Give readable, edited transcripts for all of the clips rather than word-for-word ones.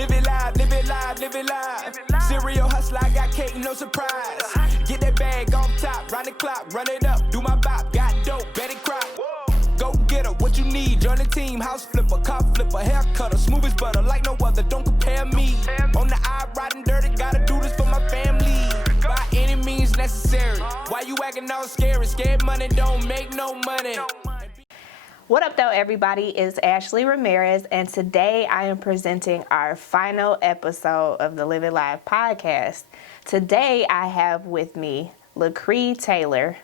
Live it live, live it live, live it live. Serial hustler, I got cake, no surprise. Get that bag on top, round the clock, run it up, do my bop. Got dope, Betty Crock. Go get her, what you need, join the team. House flipper, car flipper, hair cutter, smooth as butter, like no other, don't compare me. On the eye, riding dirty, gotta do this for my family. By any means necessary. Why you acting all scary? Scared money don't make no money. What up though, everybody? It's Ashley Ramirez, and today I am presenting our final episode of the Livid Live podcast. Today I have with me LaCree Taylor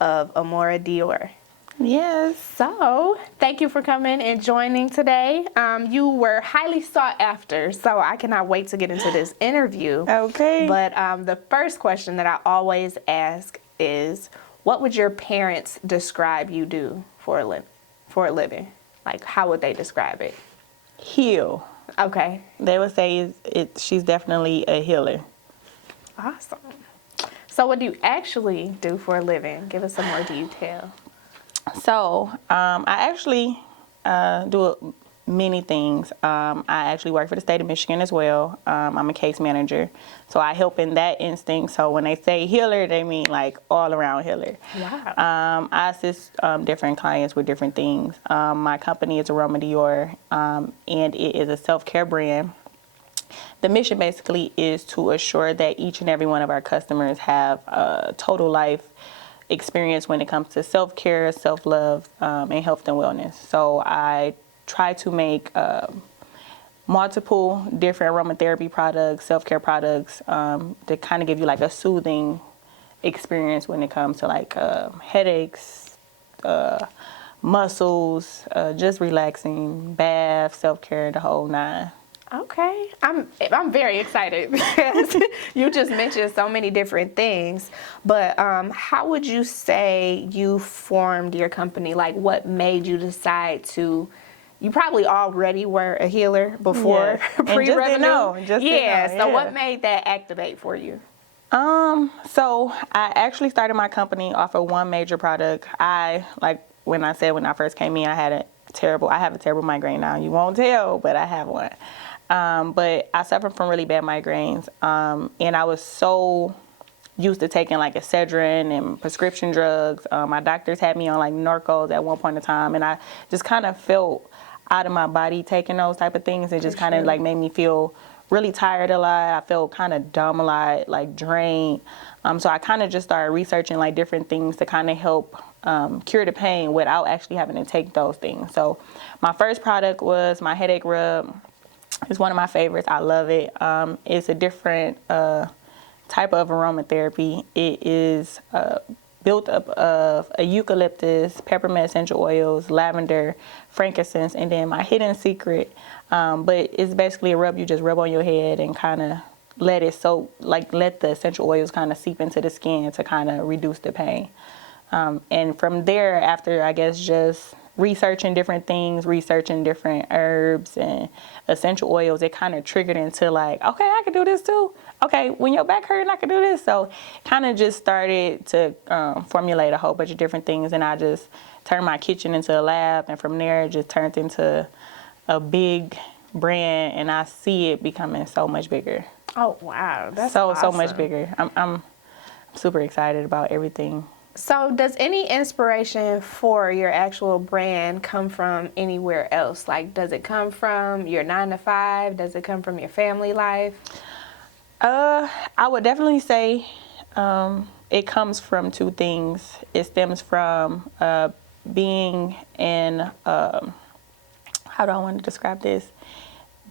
of Aroma. Yes. So, thank you for coming and joining today. You were highly sought after, so I cannot wait to get into this interview. Okay. But the first question that I always ask is, what would your parents describe you do for a living? Like, how would they describe it? Heal. Okay. They would say she's definitely a healer. Awesome. So what do you actually do for a living? Give us some more detail. So I actually do many things. I actually work for the state of Michigan as well. I'm a case manager. So I help in that instinct. So when they say healer, they mean like all around healer. Wow. I assist different clients with different things. My company is Aroma, and it is a self-care brand. The mission basically is to assure that each and every one of our customers have a total life experience when it comes to self-care, self-love, and health and wellness. So I try to make multiple different aromatherapy products, self-care products, to kind of give you like a soothing experience when it comes to like headaches, muscles, just relaxing, bath, self-care, the whole nine. Okay, I'm very excited because you just mentioned so many different things. But how would you say you formed your company? Like, what made you decide to? You probably already were a healer before pre-revenue. So what made that activate for you? So I actually started my company off of one major product. When I first came in, I have a terrible migraine now. You won't tell, but I have one. But I suffered from really bad migraines, and I was so used to taking like Excedrin and prescription drugs. My doctors had me on like Norcos at one point in time, and I just kind of felt out of my body taking those type of things. It just kind of like made me feel really tired a lot. I felt kind of dumb a lot, like drained. So I kind of just started researching like different things to kind of help cure the pain without actually having to take those things. So my first product was my headache rub. It's one of my favorites. I love it. It's a different type of aromatherapy. It is built up of a eucalyptus, peppermint essential oils, lavender, frankincense, and then my hidden secret. But it's basically a rub you just rub on your head and kind of let the essential oils kind of seep into the skin to kind of reduce the pain. And from there, after I guess just researching different things, researching different herbs and essential oils, it kind of triggered into like, okay, I can do this too. Okay, when your back hurting, I can do this. So kind of just started to formulate a whole bunch of different things, and I just turned my kitchen into a lab, and from there it just turned into a big brand, and I see it becoming so much bigger. Oh wow, that's so awesome. So much bigger. I'm super excited about everything. So does any inspiration for your actual brand come from anywhere else? Like, does it come from your 9 to 5? Does it come from your family life? I would definitely say it comes from two things. It stems from being in, how do I want to describe this?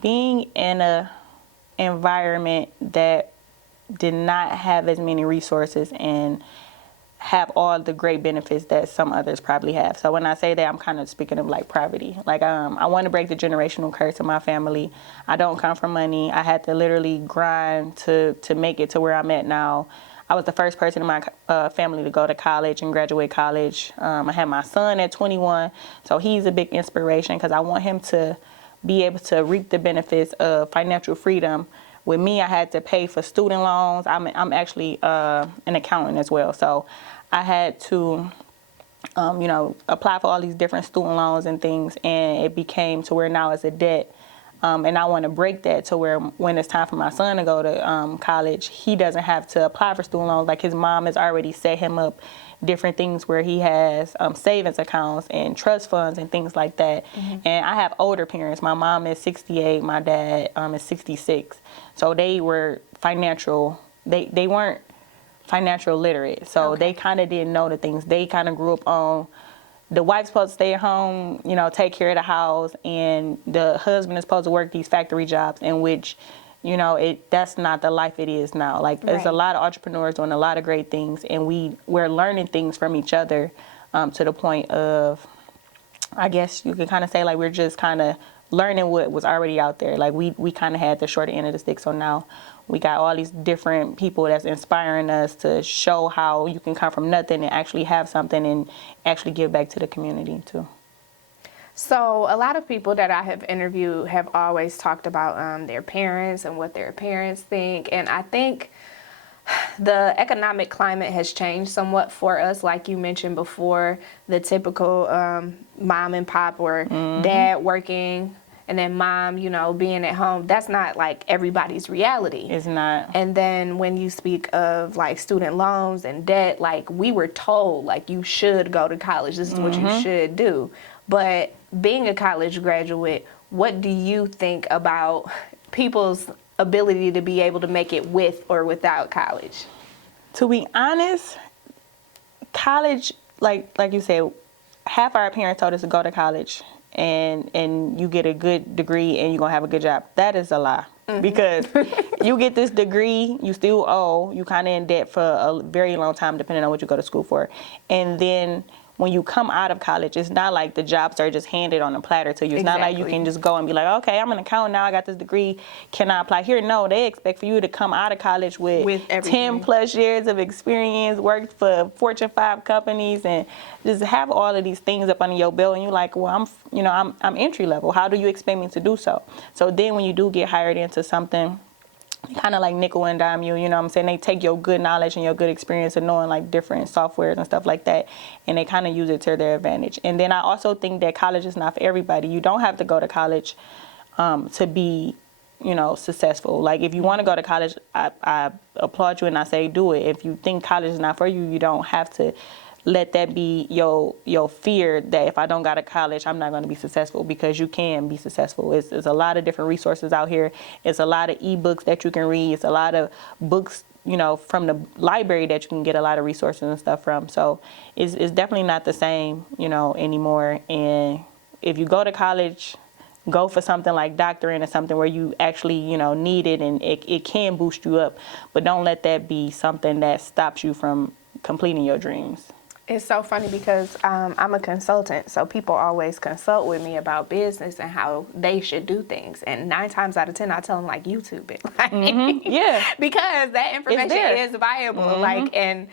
Being in a environment that did not have as many resources and have all the great benefits that some others probably have. So when I say that, I'm kind of speaking of like poverty. Like I want to break the generational curse in my family. I don't come from money. I had to literally grind to make it to where I'm at now. I was the first person in my family to go to college and graduate college. I had my son at 21, so he's a big inspiration because I want him to be able to reap the benefits of financial freedom. With me, I had to pay for student loans. I'm actually an accountant as well, so I had to, apply for all these different student loans and things, and it became to where now it's a debt And I want to break that to where when it's time for my son to go to college, he doesn't have to apply for student loans. Like his mom has already set him up different things where he has savings accounts and trust funds and things like that. And I have older parents. My mom is 68, my dad is 66. So they were they weren't financial literate. So they kind of didn't know the things. They kind of grew up on the wife's supposed to stay at home, take care of the house, and the husband is supposed to work these factory jobs in which, that's not the life it is now. Like, there's a lot of entrepreneurs doing a lot of great things, and we're learning things from each other to the point of, I guess you could kind of say, like, we're just kind of learning what was already out there. Like, we kind of had the short end of the stick, so now we got all these different people that's inspiring us to show how you can come from nothing and actually have something and actually give back to the community too. So a lot of people that I have interviewed have always talked about their parents and what their parents think. And I think the economic climate has changed somewhat for us. Like you mentioned before, the typical mom and pop or dad working and then mom, being at home. That's not like everybody's reality. It's not. And then when you speak of like student loans and debt, like we were told like you should go to college. This is what you should do. But being a college graduate, what do you think about people's ability to be able to make it with or without college? To be honest, college, like you said, half our parents told us to go to college and you get a good degree and you're going to have a good job. That is a lie. Because you get this degree, you still owe, you kind of in debt for a very long time depending on what you go to school for. And then when you come out of college, it's not like the jobs are just handed on a platter to you. It's not like you can just go and be like, okay, I'm an accountant now, I got this degree, can I apply here? No, they expect for you to come out of college with 10 plus years of experience, worked for Fortune 5 companies, and just have all of these things up under your belt. And you're like, well, I'm entry level. How do you expect me to do so? So then when you do get hired into something, kind of like nickel and dime you, you know what I'm saying? They take your good knowledge and your good experience of knowing like different softwares and stuff like that, and they kind of use it to their advantage. And then I also think that college is not for everybody. You don't have to go to college to be, successful. Like if you want to go to college, I applaud you and I say do it. If you think college is not for you, you don't have to let that be your fear that if I don't go to college, I'm not going to be successful, because you can be successful. It's a lot of different resources out here. It's a lot of ebooks that you can read. It's a lot of books, from the library that you can get a lot of resources and stuff from. So it's definitely not the same, anymore. And if you go to college, go for something like doctoring or something where you actually, need it and it can boost you up. But don't let that be something that stops you from completing your dreams. It's so funny because I'm a consultant, so people always consult with me about business and how they should do things. And 9 times out of 10, I tell them like YouTube it, yeah, because that information is viable, like in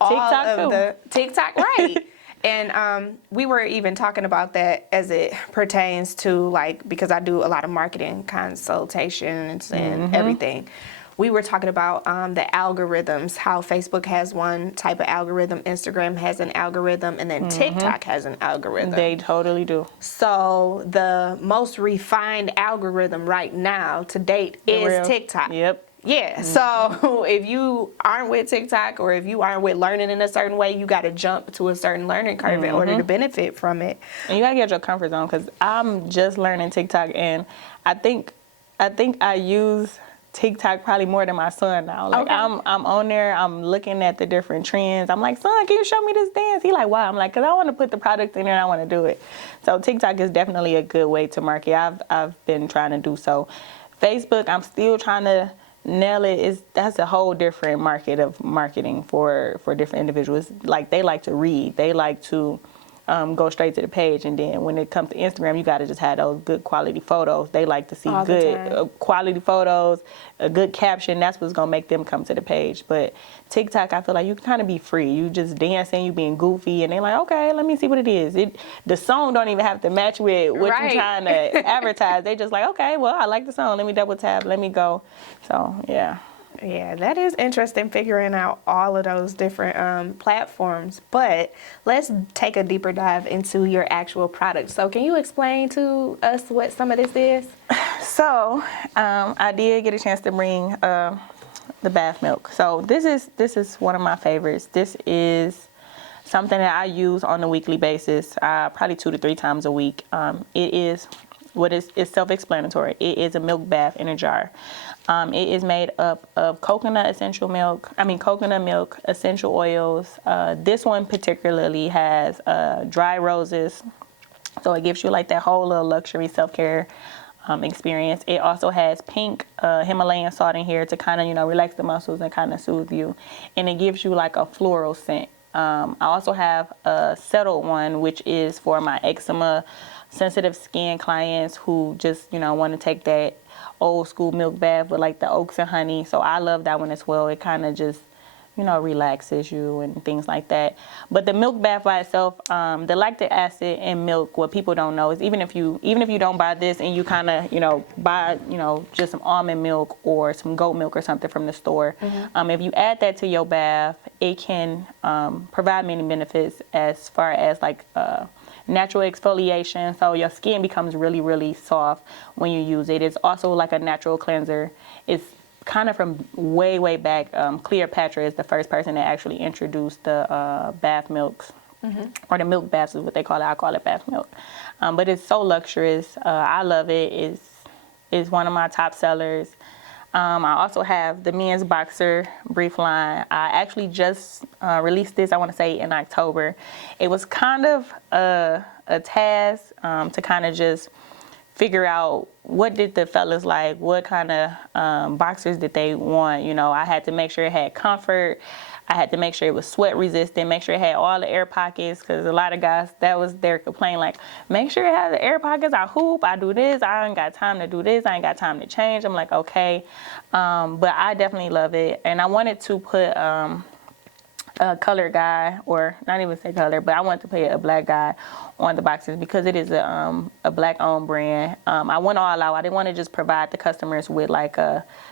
all TikTok of too. the TikTok, right? And we were even talking about that as it pertains to like, because I do a lot of marketing consultations and everything. We were talking about the algorithms, how Facebook has one type of algorithm, Instagram has an algorithm, and then TikTok has an algorithm. They totally do. So the most refined algorithm right now to date is TikTok. Yep. Yeah, so if you aren't with TikTok or if you aren't with learning in a certain way, you got to jump to a certain learning curve in order to benefit from it. And you got to get your comfort zone, because I'm just learning TikTok, and I think I use TikTok probably more than my son now. Like I'm on there, I'm looking at the different trends. I'm like, son, can you show me this dance? He like, why? I'm like, because I want to put the product in there and I want to do it. So TikTok is definitely a good way to market. I've been trying to do so. Facebook, I'm still trying to nail it. That's a whole different market of marketing for different individuals. Like they like to read, they like to go straight to the page, and then when it comes to Instagram, you got to just have those good quality photos. They like to see good quality photos, a good caption. That's what's gonna make them come to the page. But TikTok, I feel like you can kind of be free. You just dancing, you being goofy, and they're like, okay, let me see what it is. The song don't even have to match with what you're trying to advertise. They just like, okay, well, I like the song. Let me double tap. Let me go. So yeah. Yeah, that is interesting, figuring out all of those different platforms. But let's take a deeper dive into your actual product. So can you explain to us what some of this is? So I did get a chance to bring the bath milk. So this is one of my favorites. This is something that I use on a weekly basis, probably 2 to 3 times a week. It is it's self-explanatory. It is a milk bath in a jar. It is made up of coconut milk, essential oils. This one particularly has dry roses, so it gives you like that whole little luxury self-care experience. It also has pink Himalayan salt in here to kind of, relax the muscles and kind of soothe you. And it gives you like a floral scent. I also have a settled one, which is for my eczema sensitive skin clients who just, want to take that old school milk bath with like the oats and honey. So I love that one as well. It kind of just, relaxes you and things like that. But the milk bath by itself, the lactic acid in milk, what people don't know is even if you don't buy this and you kind of, buy, just some almond milk or some goat milk or something from the store, if you add that to your bath, it can provide many benefits as far as like natural exfoliation, so your skin becomes really, really soft when you use it. It's also like a natural cleanser. It's kind of from way, way back. Cleopatra is the first person that actually introduced the bath milks, or the milk baths is what they call it. I call it bath milk. But it's so luxurious. I love it. It's one of my top sellers. I also have the men's boxer brief line. I actually just released this, I want to say in October. It was kind of a task to kind of just figure out what did the fellas like, what kind of boxers did they want. I had to make sure it had comfort. I had to make sure it was sweat resistant, make sure it had all the air pockets, because a lot of guys, that was their complaint, like, make sure it has the air pockets. I hoop, I do this, I ain't got time to do this, I ain't got time to change. I'm like, okay. But I definitely love it. And I wanted to put a colored guy, or not even say color, but I wanted to put a black guy on the boxes because it is a black-owned brand. I went all out. I didn't want to just provide the customers with like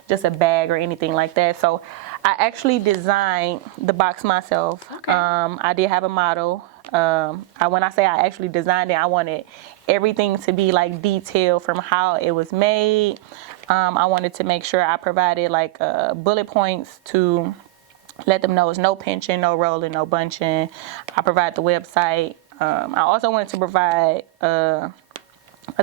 just a bag or anything like that. So I actually designed the box myself. Okay. I did have a model. When I say I actually designed it, I wanted everything to be like detailed from how it was made. I wanted to make sure I provided like bullet points to let them know it's no pinching, no rolling, no bunching. I provide the website. I also wanted to provide a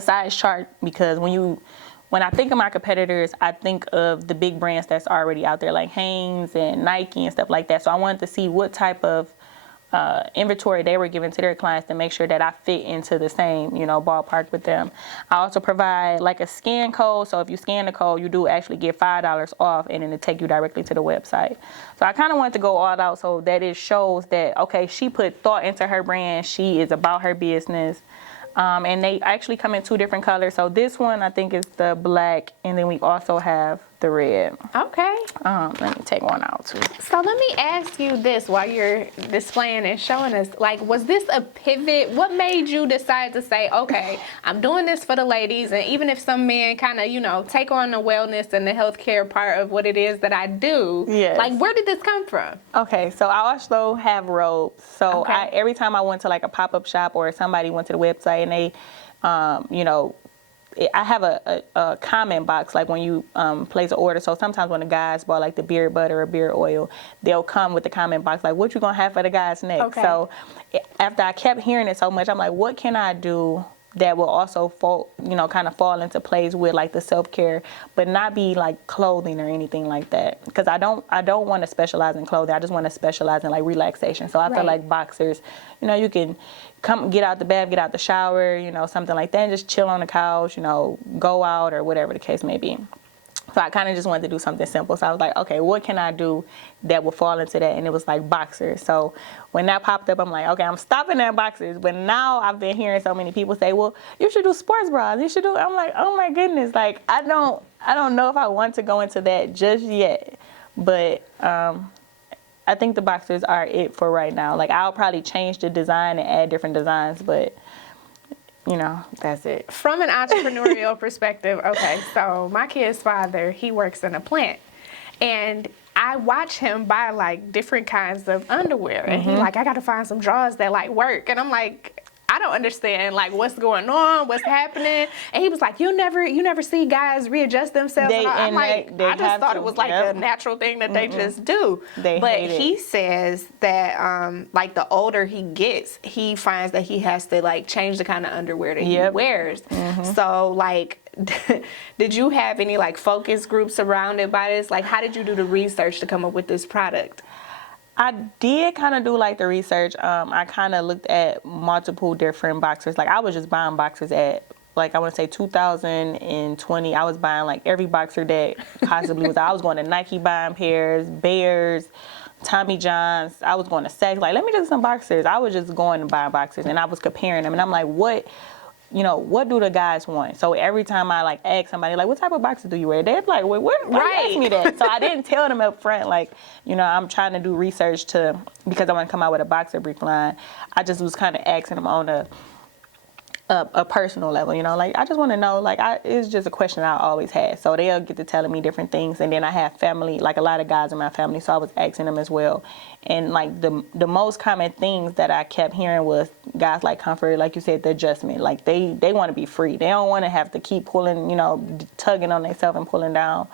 size chart because when I think of my competitors, I think of the big brands that's already out there like Hanes and Nike and stuff like that. So I wanted to see what type of inventory they were giving to their clients to make sure that I fit into the same, ballpark with them. I also provide like a scan code. So if you scan the code, you do actually get $5 off, and then it take you directly to the website. So I kind of wanted to go all out so that it shows that, okay, she put thought into her brand. She is about her business. And they actually come in 2 different colors. So this one, I think, is the black, and then we also have the red. Okay. Let me take one out too. So let me ask you this while you're displaying and showing us, like, was this a pivot? What made you decide to say, okay, I'm doing this for the ladies, and even if some men kind of, take on the wellness and the healthcare part of what it is that I do, yes. Like, where did this come from? Okay, so I also have robes. So okay. Every time I went to like a pop-up shop or somebody went to the website and they, I have a comment box, like when you place an order. So sometimes when the guys bought like the beard butter or beard oil, they'll come with the comment box like, what you gonna have for the guys next? Okay. So after I kept hearing it so much, I'm like, what can I do that will also kind of fall into place with like the self-care, but not be like clothing or anything like that? Because I don't want to specialize in clothing. I just want to specialize in like relaxation. So I feel like boxers, you can come get out the bath, get out the shower, something like that, and just chill on the couch, go out or whatever the case may be. So I kind of just wanted to do something simple. So I was like, okay, what can I do that will fall into that? And it was like boxers. So when that popped up, I'm like, okay, I'm stopping at boxers. But now I've been hearing so many people say, well, you should do sports bras. You should do. I'm like, oh my goodness. Like, I don't know if I want to go into that just yet. But I think the boxers are it for right now. Like, I'll probably change the design and add different designs, but that's it. From an entrepreneurial perspective, okay, so my kid's father, he works in a plant. And I watch him buy like different kinds of underwear, and he like, I got to find some drawers that like work, and I'm like, I don't understand like what's going on, what's happening. And he was like, you never see guys readjust themselves. I'm like, I just thought it was like a natural thing that they just do. But he says that like the older he gets, he finds that he has to like change the kind of underwear that he wears. So like, did you have any like focus groups surrounded by this? Like, how did you do the research to come up with this product? I did kind of do like the research. I kind of looked at multiple different boxers. Like I was just buying boxers at, like I want to say 2020. I was buying like every boxer that possibly was. I was going to Nike buying pairs, Bears, Tommy John's. I was going to Saks. Like, let me get some boxers. I was just going to buy boxers, and I was comparing them. And I'm like, what do the guys want? So every time I like ask somebody, like, what type of boxers do you wear? They're like, well, why you ask me that? So I didn't tell them up front, like, I'm trying to do research because I want to come out with a boxer brief line. I just was kind of asking them on a personal level, like, I just want to know, like, it's just a question I always had. So they'll get to telling me different things. And then I have family, like a lot of guys in my family, so I was asking them as well. And like the most common things that I kept hearing was guys like comfort, like you said, the adjustment. Like they want to be free. They don't want to have to keep pulling, tugging on themselves and pulling down.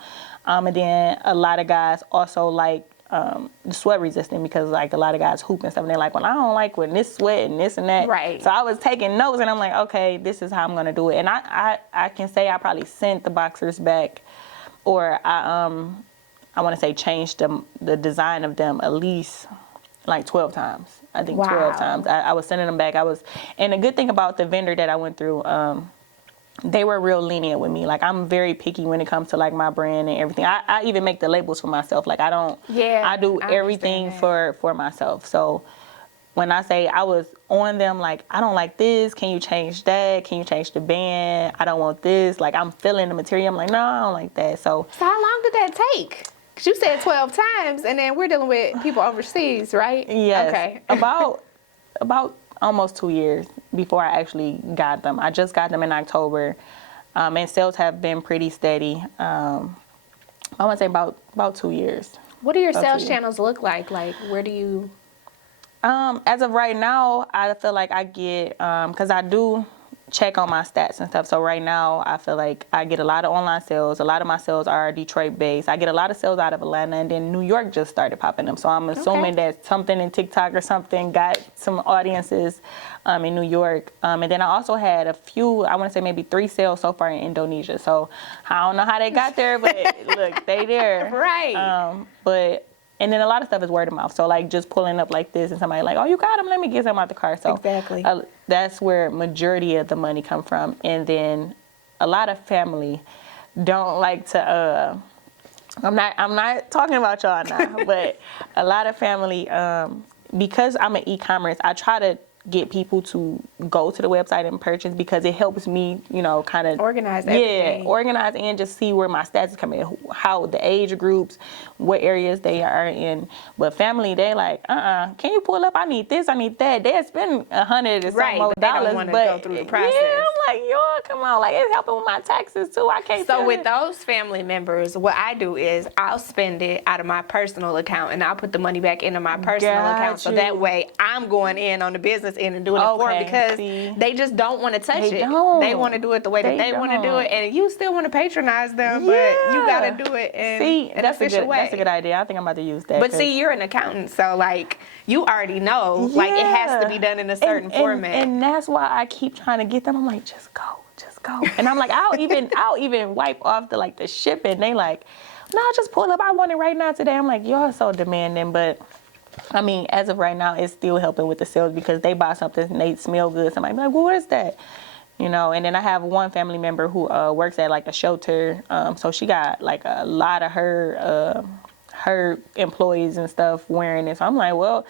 And then a lot of guys also like the sweat resistant, because like a lot of guys hoop and stuff, and they're like, well, I don't like when this sweat and this and that. Right. So I was taking notes, and I'm like, okay, this is how I'm gonna do it. And I can say I probably sent the boxers back, or I want to say changed the design of them at least like 12 times. I think 12 times. I was sending them back. And the good thing about the vendor that I went through, they were real lenient with me. Like, I'm very picky when it comes to like my brand and everything. I even make the labels for myself. Like, I do everything for myself. So when I say I was on them, like, I don't like this, can you change that? Can you change the band? I don't want this. Like, I'm feeling the material. I'm like, no, I don't like that. So how long did that take? Because you said 12 times, and then we're dealing with people overseas, right? Yes. Okay. about almost 2 years before I actually got them. I just got them in October, and sales have been pretty steady. I want to say about 2 years. What do your sales channels look like? Like, where do you? As of right now, I feel like I get, because I do check on my stats and stuff. So right now, I feel like I get a lot of online sales. A lot of my sales are Detroit based. I get a lot of sales out of Atlanta, and then New York just started popping them. So I'm assuming that something in TikTok or something got some audiences in New York. And then I also had a few, I want to say maybe 3 sales so far in Indonesia. So I don't know how they got there, but look, they there. Right. And then a lot of stuff is word of mouth. So like just pulling up like this and somebody like, oh, you got them, let me get some out the car. So exactly. That's where majority of the money come from. And then a lot of family don't like to, I'm not talking about y'all now, but a lot of family, because I'm an e-commerce, I try to get people to go to the website and purchase, because it helps me, kind of organize everything. Organize and just see where my stats is coming, how the age groups, what areas they are in. But family, they like, can you pull up? I need this, I need that. They'll spend $100 or some more dollars, but they don't want to go through the process. Yeah, I'm like, yo, come on, like it's helping with my taxes too. I can't. So with those family members, what I do is I'll spend it out of my personal account, and I'll put the money back into my personal account, so that way I'm going in on the business end and doing it for them, because they just don't want to touch it. They want to do it the way that they want to do it, and you still want to patronize them, but you got to do it in an official way. That's a good idea. I think I'm about to use that. But see, you're an accountant, so like you already know, like it has to be done in a certain format. And that's why I keep trying to get them. I'm like, just go. And I'm like, I'll even wipe off the shipping. They like, no, just pull up. I want it right now today. I'm like, y'all so demanding, but I mean, as of right now, it's still helping with the sales, because they buy something and they smell good. Somebody be like, well, what is that? And then I have one family member who works at like a shelter. So she got like a lot of her employees and stuff wearing it. So I'm like, well,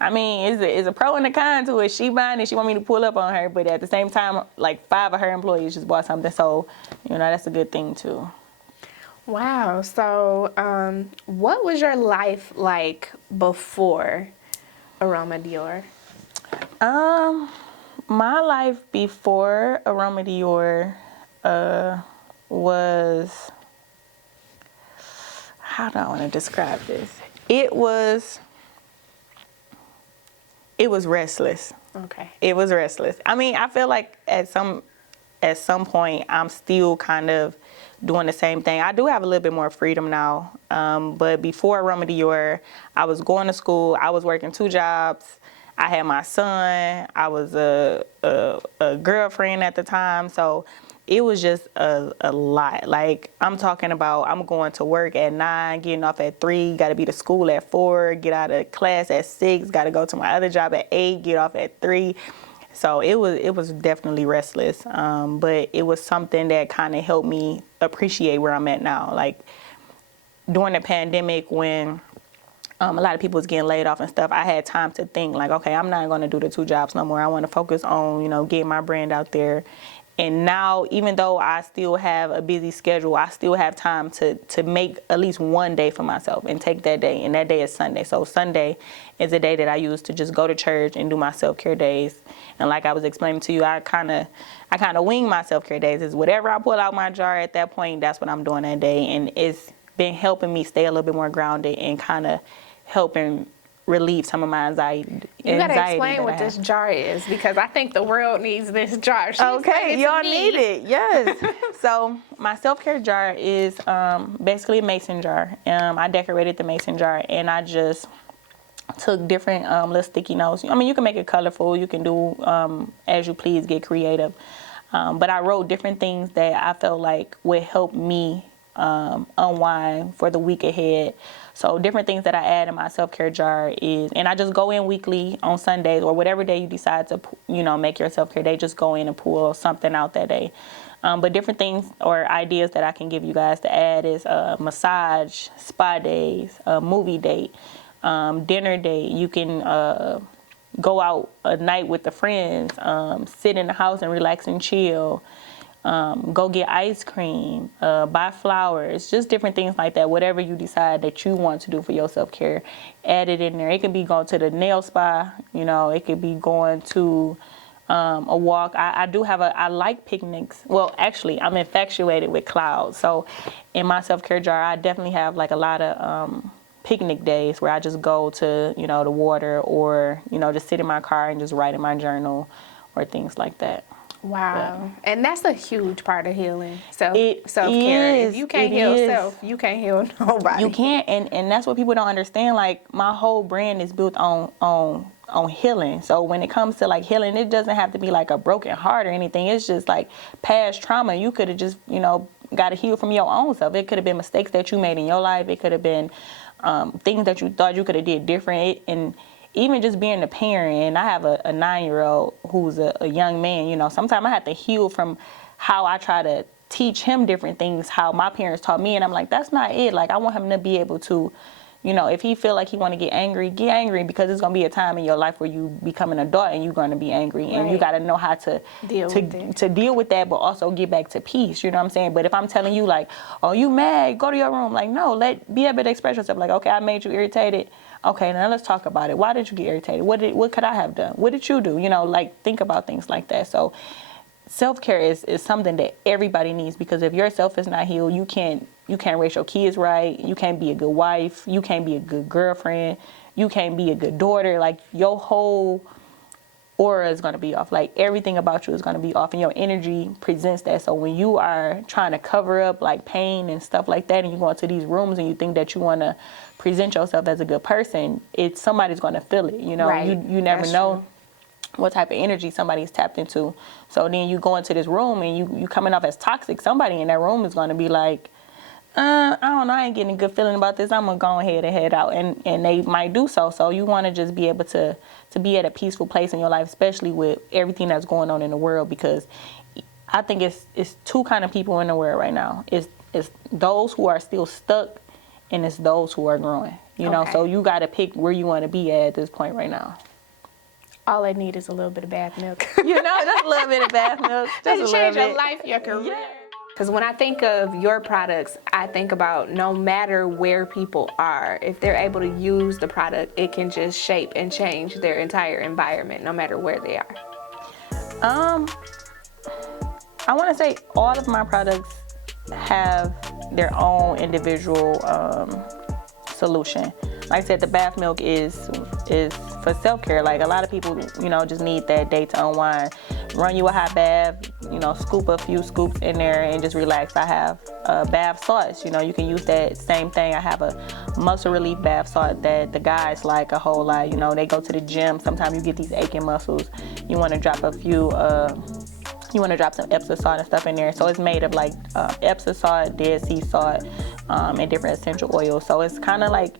I mean, it's a pro and a con to it. She buying it, she want me to pull up on her, but at the same time, like 5 of her employees just bought something. So, that's a good thing too. Wow. So, what was your life like before Aroma Dior? My life before Aroma Dior was, how do I want to describe this? It was restless. Okay. It was restless. I mean, I feel like at some point I'm still kind of doing the same thing. I do have a little bit more freedom now. But before Aroma Dior, I was going to school. I was working 2 jobs. I had my son. I was a girlfriend at the time. So it was just a lot. Like, I'm talking about, I'm going to work at 9, getting off at 3, got to be to school at 4, get out of class at 6, got to go to my other job at 8, get off at 3. So it was definitely restless. But it was something that kind of helped me appreciate where I'm at now. Like, during the pandemic, when a lot of people was getting laid off and stuff, I had time to think like, okay, I'm not going to do the 2 jobs no more. I want to focus on, getting my brand out there. And now, even though I still have a busy schedule, I still have time to make at least one day for myself and take that day. And that day is Sunday. So Sunday is a day that I use to just go to church and do my self-care days. And like I was explaining to you, I kind of wing my self-care days. It's whatever I pull out my jar at that point, that's what I'm doing that day. And it's been helping me stay a little bit more grounded and kind of helping relieve some of my anxiety. You gotta explain what this jar is, because I think the world needs this jar. Okay, y'all need it. Yes. So my self-care jar is basically a mason jar. I decorated the mason jar, and I just took different little sticky notes. I mean, you can make it colorful. You can do as you please, get creative. But I wrote different things that I felt like would help me unwind for the week ahead. So different things that I add in my self-care jar is, and I just go in weekly on Sundays or whatever day you decide to, make your self-care day, just go in and pull something out that day. But different things or ideas that I can give you guys to add is massage, spa days, movie date, dinner date. You can go out a night with the friends, sit in the house and relax and chill. Go get ice cream, buy flowers, just different things like that. Whatever you decide that you want to do for your self-care, add it in there. It could be going to the nail spa, it could be going to a walk. I like picnics. Well, actually, I'm infatuated with clouds. So in my self-care jar, I definitely have like a lot of picnic days where I just go to, the water, or, just sit in my car and just write in my journal or things like that. Wow. Yeah. And that's a huge part of healing. Self-care. If you can't heal self, you can't heal nobody. You can't, and that's what people don't understand. Like, my whole brand is built on healing. So when it comes to like healing, it doesn't have to be like a broken heart or anything. It's just like past trauma. You could have just, got to heal from your own self. It could have been mistakes that you made in your life. It could have been things that you thought you could have did different. And even just being a parent, and I have a 9-year-old who's a young man, sometimes I have to heal from how I try to teach him different things, how my parents taught me. And I'm like, that's not it. Like, I want him to be able to, if he feel like he want to get angry, because it's going to be a time in your life where you become an adult and you're going to be angry. Right. And you got to know how to deal with that, but also get back to peace. You know what I'm saying? But if I'm telling you like, oh, you mad, go to your room. Like, no, be able to express yourself. Like, okay, I made you irritated. Okay, now let's talk about it. Why did you get irritated? What could I have done? What did you do? Think about things like that. So self-care is something that everybody needs, because if yourself is not healed, you can't raise your kids right. You can't be a good wife. You can't be a good girlfriend. You can't be a good daughter. Like, your whole aura is going to be off. Like, everything about you is going to be off, and your energy presents that. So when you are trying to cover up like pain and stuff like that, and you go into these rooms and you think that you want to present yourself as a good person, somebody's going to feel it. Right. You never know what type of energy somebody's tapped into. So then you go into this room and you coming off as toxic. Somebody in that room is going to be like, I don't know, I ain't getting a good feeling about this. I'm going to go ahead and head out. And they might do so. So you want to just be able to be at a peaceful place in your life, especially with everything that's going on in the world, because I think it's 2 kind of people in the world right now. It's those who are still stuck, and it's those who are growing. So you got to pick where you want to be at this point right now. All I need is a little bit of bath milk. Just a little bit of bath milk. Just change your life, your career. Yeah. Because when I think of your products, I think about no matter where people are, if they're able to use the product, it can just shape and change their entire environment, no matter where they are. I want to say all of my products have their own individual solution. Like I said, the bath milk is for self-care. Like a lot of people, just need that day to unwind. Run you a hot bath, scoop a few scoops in there and just relax. I have bath salts. You can use that same thing. I have a muscle relief bath salt that the guys like a whole lot. They go to the gym. Sometimes you get these aching muscles. You want to drop a few. You want to drop some Epsom salt and stuff in there. So it's made of like Epsom salt, Dead Sea salt, and different essential oils. So it's kind of like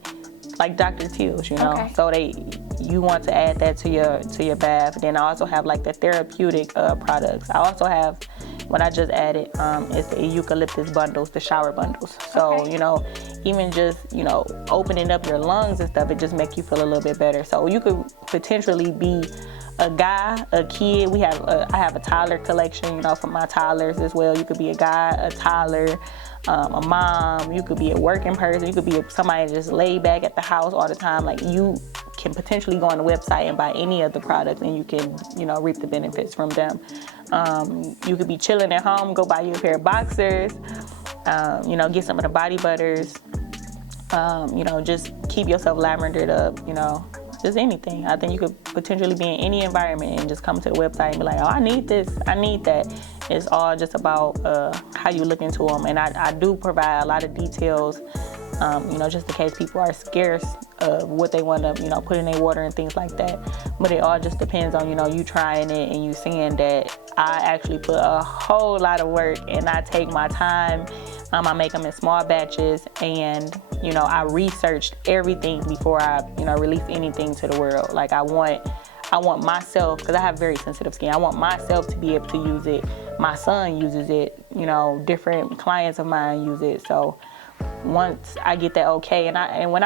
Dr. Teal's, Okay. So you want to add that to your bath. Then I also have like the therapeutic products. I also have what I just added is the eucalyptus bundles, the shower bundles. So Okay. Even just opening up your lungs and stuff, it just make you feel a little bit better. So you could potentially be a guy, a kid. I have a toddler collection, for my toddlers as well. You could be a guy, a toddler, a mom. You could be a working person. You could be somebody that just lay back at the house all the time. Like you can potentially go on the website and buy any of the products, and you can, reap the benefits from them. You could be chilling at home, go buy you a pair of boxers. Get some of the body butters. Just keep yourself lavendered up. Just anything. I think you could potentially be in any environment and just come to the website and be like, oh, I need this, I need that. It's all just about how you look into them. And I do provide a lot of details, just in case people are scarce of what they want to, put in their water and things like that. But it all just depends on, you trying it and you seeing that I actually put a whole lot of work and I take my time. I make them in small batches, and I researched everything before I release anything to the world. Like I want myself, because I have very sensitive skin, I want myself to be able to use it. My son uses it, different clients of mine use it. So once I get that okay, and when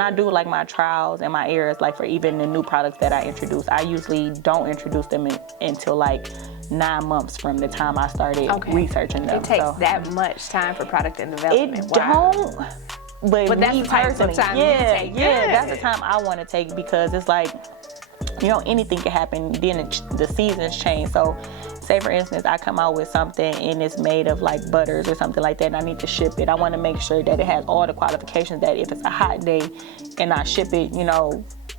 I do like my trials and my errors, like for even the new products that I introduce, I usually don't introduce them until like 9 months from the time I started researching them. It takes that much time for product and development. It don't. But that's me the type of personally, time you take. that's the time I want to take, because it's like, anything can happen. Then the seasons change. So say for instance, I come out with something and it's made of like butters or something like that, and I need to ship it. I want to make sure that it has all the qualifications, that if it's a hot day and I ship it,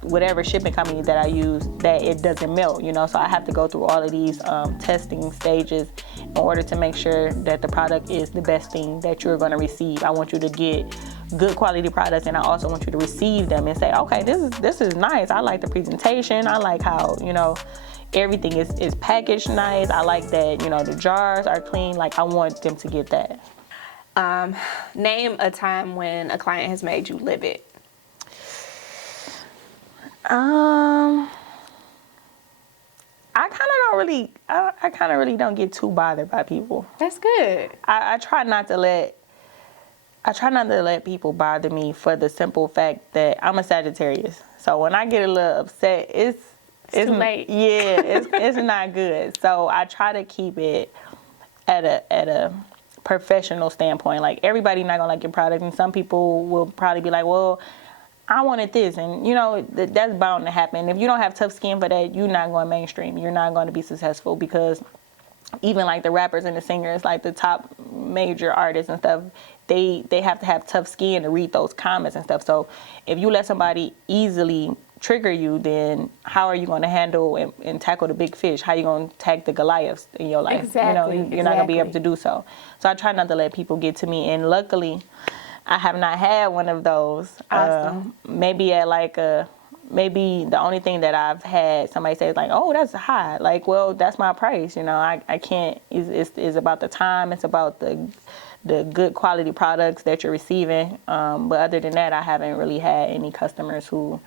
whatever shipping company that I use, that it doesn't melt, so I have to go through all of these testing stages in order to make sure that the product is the best thing that you're going to receive. I want you to get good quality products, and I also want you to receive them and say, okay, this is nice. I like the presentation. I like how, everything is packaged nice. I like that, the jars are clean. Like I want them to get that. Name a time when a client has made you livid. I kind of really don't get too bothered by people. That's good. I try not to let people bother me, for the simple fact that I'm a Sagittarius. So when I get a little upset, it's too late. Yeah, it's not good. So I try to keep it at a professional standpoint. Like everybody not gonna like your product, and some people will probably be like, well, I wanted this, and that's bound to happen. If you don't have tough skin for that, you're not going mainstream. You're not going to be successful, because even like the rappers and the singers, like the top major artists and stuff, they have to have tough skin to read those comments and stuff. So if you let somebody easily trigger you, then how are you going to handle and tackle the big fish? How are you going to tackle the Goliaths in your life? Exactly. You're not going to be able to do so. So I try not to let people get to me, and luckily, I have not had one of those. Awesome. Maybe the only thing that I've had somebody say is like, oh, that's high. Like, well, that's my price. I can't. It's about the time. It's about the good quality products that you're receiving. But other than that, I haven't really had any customers who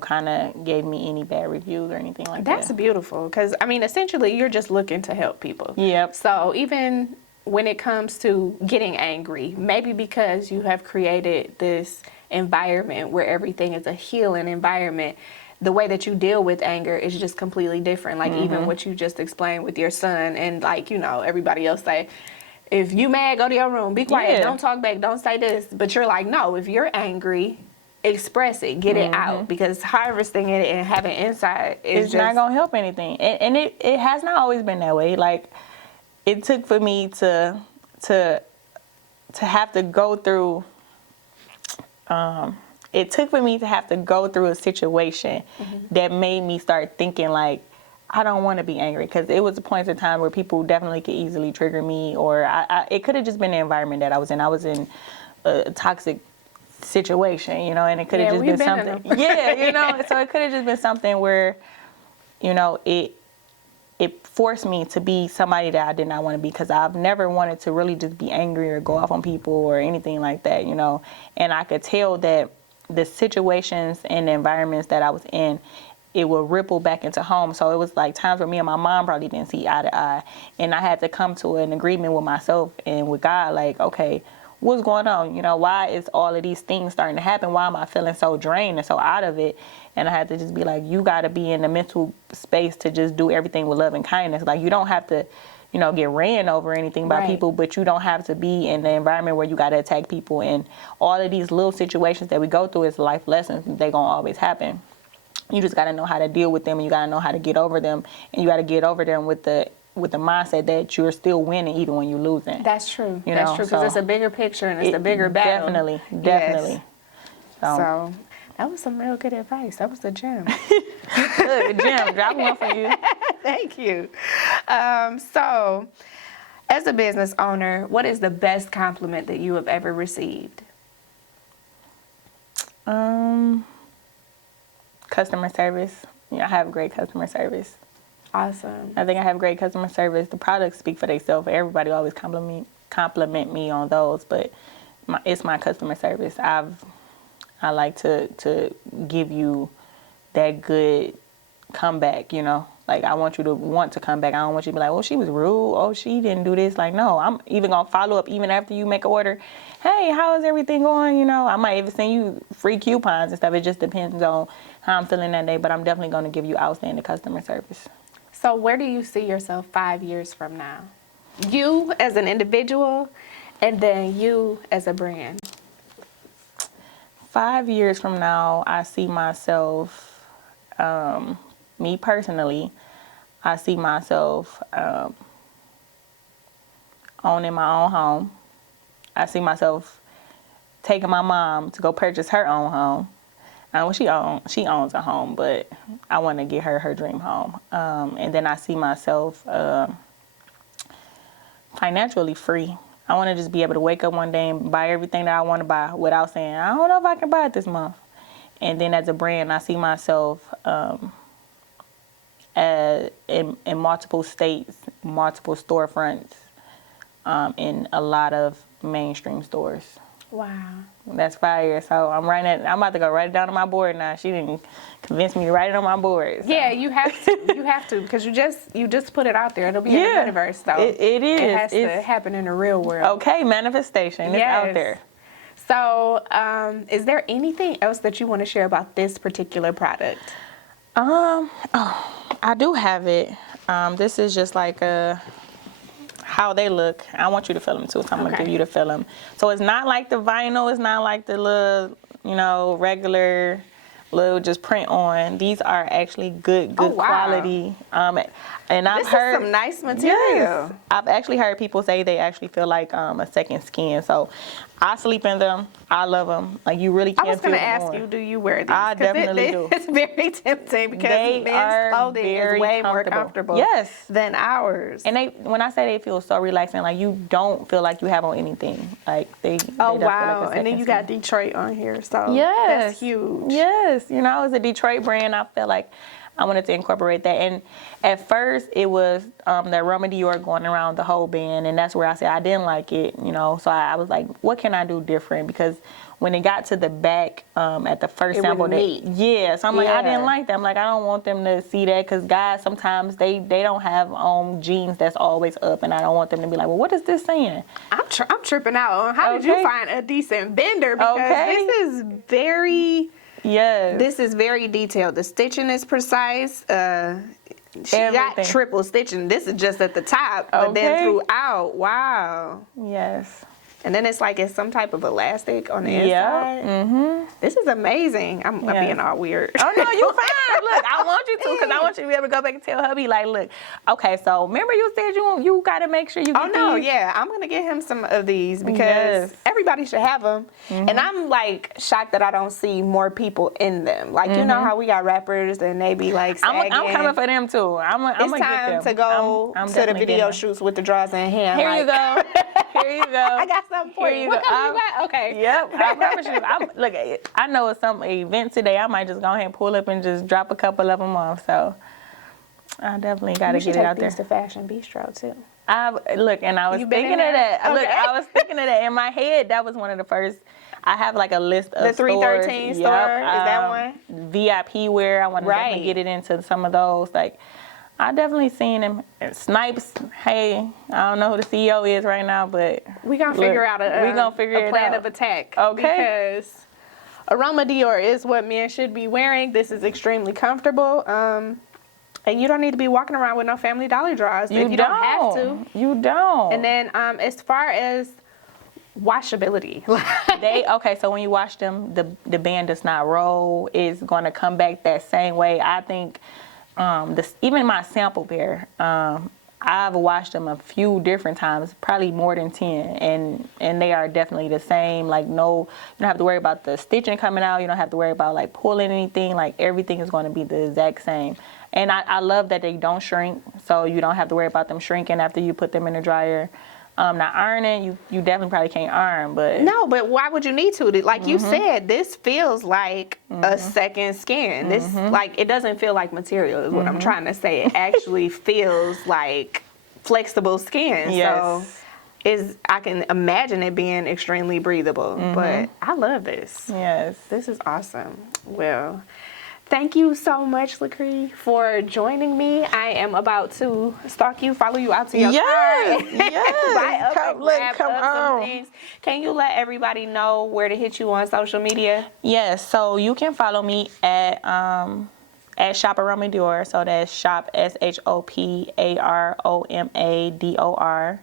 kind of gave me any bad reviews or anything like that. That's beautiful, because essentially you're just looking to help people. Yep. So even when it comes to getting angry, maybe because you have created this environment where everything is a healing environment, the way that you deal with anger is just completely different. Like even what you just explained with your son, and like, everybody else say, if you mad, go to your room, be quiet, don't talk back, don't say this. But you're like, no, if you're angry, express it, get it out, because harvesting it and having inside is not gonna help anything. And it has not always been that way. Like, it took for me to to have to go through, it took for me to have to go through a situation that made me start thinking like, I don't want to be angry, because it was a point in time where people definitely could easily trigger me, or it could have just been the environment that I was in. I was in a toxic situation, you know, and it could have just been something. Yeah, you know, so it could have just been something where, you know, it forced me to be somebody that I did not want to be, because I've never wanted to really just be angry or go off on people or anything like that, you know. And I could tell that the situations and the environments that I was in, it would ripple back into home. So it was like times where me and my mom probably didn't see eye to eye. And I had to come to an agreement with myself and with God, like, okay, what's going on? You know, why is all of these things starting to happen? Why am I feeling so drained and so out of it? And I had to just be like, you got to be in the mental space to just do everything with love and kindness. Like, you don't have to, you know, get ran over or anything by people, but you don't have to be in the environment where you got to attack people. And all of these little situations that we go through is life lessons. They're going to always happen. You just got to know how to deal with them, and you got to know how to get over them. And you got to get over them with the mindset that you're still winning even when you're losing. That's true. You That's know? true, because it's a bigger picture and it's a bigger battle. Definitely. Yes. So that was some real good advice. That was a gem. good, Jim. Drop one for you. Thank you. So, as a business owner, what is the best compliment that you have ever received? Customer service. Yeah, I have great customer service. Awesome. I think I have great customer service. The products speak for themselves. Everybody always compliment me on those, but it's my customer service. I like to give you that good comeback, you know. Like, I want you to want to come back. I don't want you to be like, oh, she was rude. Oh, she didn't do this. Like, no, I'm even going to follow up even after you make an order. Hey, how is everything going? You know, I might even send you free coupons and stuff. It just depends on how I'm feeling that day, but I'm definitely going to give you outstanding customer service. So where do you see yourself 5 years from now? You as an individual, and then you as a brand. 5 years from now, I see myself, me personally, I see myself owning my own home. I see myself taking my mom to go purchase her own home. Well, she owns a home, but I want to get her dream home. And then I see myself financially free. I want to just be able to wake up one day and buy everything that I want to buy without saying, I don't know if I can buy it this month. And then as a brand, I see myself in multiple states, multiple storefronts, in a lot of mainstream stores. Wow. That's 5 years. So I'm about to go write it down on my board now. She didn't convince me to write it on my board. So. Yeah, you have to. You have to, because you just put it out there. It'll be in the universe. So it is. It has to happen in the real world. Okay, manifestation. It's out there. So, is there anything else that you want to share about this particular product? I do have it. This is just like how they look. I want you to feel them too, so I'm gonna give you to feel them. So it's not like the vinyl. It's not like the little, you know, regular little just print on. These are actually good quality. And I've heard some nice material. Yes, I've actually heard people say they actually feel like a second skin. So I sleep in them. I love them. Like, you really can't. I was going to ask you, do you wear these? I definitely do. It's very tempting because men's clothing is way more comfortable than ours. And when I say they feel so relaxing, like, you don't feel like you have on anything. Like, they wow. Feel like and then you got Detroit on here, so yes, that's huge. Yes, you know, it's a Detroit brand. I felt like I wanted to incorporate that. And at first, it was the Aroma Dior going around the whole band, and that's where I said I didn't like it, you know. So I was like, what can I do different? Because when it got to the back at the first sample, so I'm like, I didn't like that. I'm like, I don't want them to see that, because guys sometimes they don't have jeans that's always up, and I don't want them to be like, well, what is this saying? I'm tripping out on how did you find a decent bender, because this is very. Yes. This is very detailed. The stitching is precise. She got triple stitching. This is just at the top, but then throughout, wow. Yes. And then it's like it's some type of elastic on the inside. Mm-hmm. This is amazing. I'm being all weird. Oh, no, you fine. look, I want you to, because I want you to be able to go back and tell hubby, like, look, okay, so remember you said you got to make sure you get these? Yeah, I'm going to get him some of these because everybody should have them. And I'm, like, shocked that I don't see more people in them. Like, you know how we got rappers and they be, like, sagging. I'm coming for them, too. It's time to go to the video shoots with the drawers in hand. Here you go. Here you go. I got something for you. What color you got? Okay. Yep, I promise you. Look, I know it's some event today. I might just go ahead and pull up and just drop a couple of them off. So I definitely got to get it out there. You should take these to Fashion Bistro, too. I was thinking of that. Okay. Look, I was thinking of that in my head. That was one of the first. I have like a list of the 313 store. Is that one? VIP wear. I want to definitely get it into some of those. Like, I definitely seen him. Snipes, hey, I don't know who the CEO is right now, but we gonna figure out a plan of attack. Okay. Because Aroma Dior is what men should be wearing. This is extremely comfortable. And you don't need to be walking around with no Family Dollar drawers if you don't have to. You don't. And then as far as washability. So when you wash them, the band does not roll. It's going to come back that same way. I think even my sample pair, I've washed them a few different times, probably more than 10, and they are definitely the same. Like, no, you don't have to worry about the stitching coming out. You don't have to worry about like pulling anything. Like, everything is going to be the exact same. And I love that they don't shrink, so you don't have to worry about them shrinking after you put them in the dryer. Now ironing, you definitely probably can't iron, but no, but why would you need to? Like you said, this feels like a second skin. This like it doesn't feel like material is what I'm trying to say. It actually feels like flexible skin. Yes. So I can imagine it being extremely breathable. But I love this. Yes. This is awesome. Well, thank you so much, LaCree, for joining me. I am about to stalk you, follow you out to your car. Yes. Buy up and grab some things. Can you let everybody know where to hit you on social media? Yes. So you can follow me at Shop Aroma Dior. So that's Shop SHOPAROMADOR.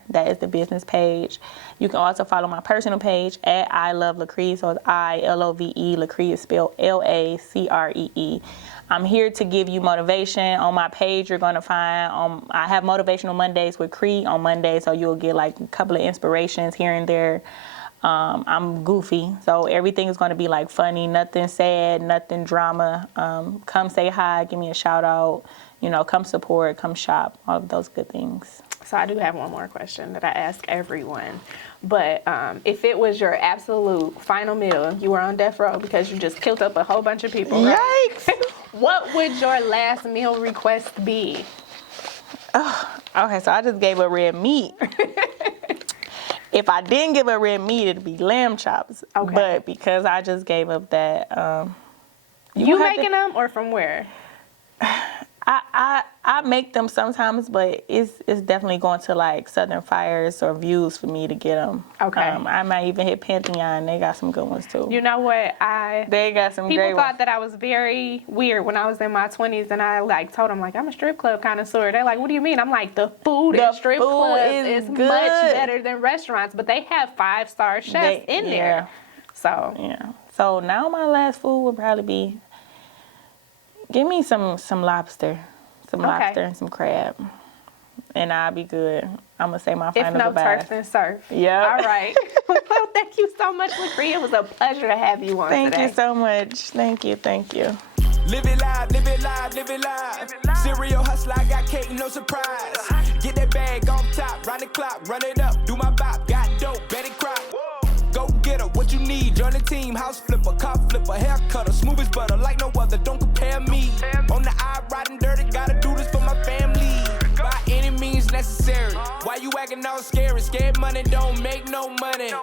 That is the business page. You can also follow my personal page at I Love LaCree. So it's ILOVE. LaCree is spelled LACREE. I'm here to give you motivation. On my page, you're going to find I have Motivational Mondays with Cree on Monday, so you'll get like a couple of inspirations here and there. I'm goofy, so everything is going to be like funny, nothing sad, nothing drama. Come say hi, give me a shout out, come support, come shop, all of those good things. So I do have one more question that I ask everyone. But if it was your absolute final meal, you were on death row because you just killed up a whole bunch of people, right? Yikes! What would your last meal request be? Oh, okay, so I just gave up red meat. If I didn't give up red meat, it'd be lamb chops. Okay. But because I just gave up that, you making them or from where? I make them sometimes, but it's definitely going to like Southern Fires or Views for me to get them. Okay. I might even hit Pantheon. They got some good ones too. You know what? They got some great ones. People thought that I was very weird when I was in my 20s, and I like told them like I'm a strip club connoisseur. They're like, "What do you mean?" I'm like, "The food in strip clubs is much better than restaurants, but they have 5-star chefs in there." So yeah. So now my last food would probably be. Give me some lobster. Lobster and some crab. And I'll be good. I'm going to say my final goodbye. If no turf, then surf. Yeah. All right. Well, thank you so much, LaCree. It was a pleasure to have you on today. Thank you so much. Thank you. Live it live, live it live, live it live. Serial hustler, I got cake, no surprise. Get that bag on top, round the clock, run it up, do my bop, got dope, Betty Crock. Go get her, what you need, join the team, house flipper, car flipper, hair cutter, smooth as butter, like no other, don't compare me. On the eye, riding dirty, gotta do this for my family. By any means necessary. Why you acting all scary? Scared money don't make no money.